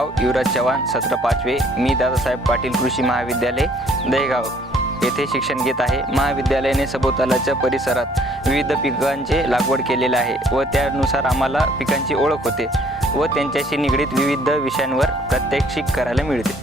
नाव युवराज चव्हाण, सत्र 5वे. मी दादासाहेब पाटील कृषी महाविद्यालय दहेगाव येथे शिक्षण घेत आहे. महाविद्यालयाने सभोवतालच्या परिसरात विविध पिकांचे लागवड केलेले आहे व त्यानुसार आम्हाला पिकांची ओळख होते व त्यांच्याशी निगडीत विविध विषयांवर प्रात्यक्षिक करायला मिळते.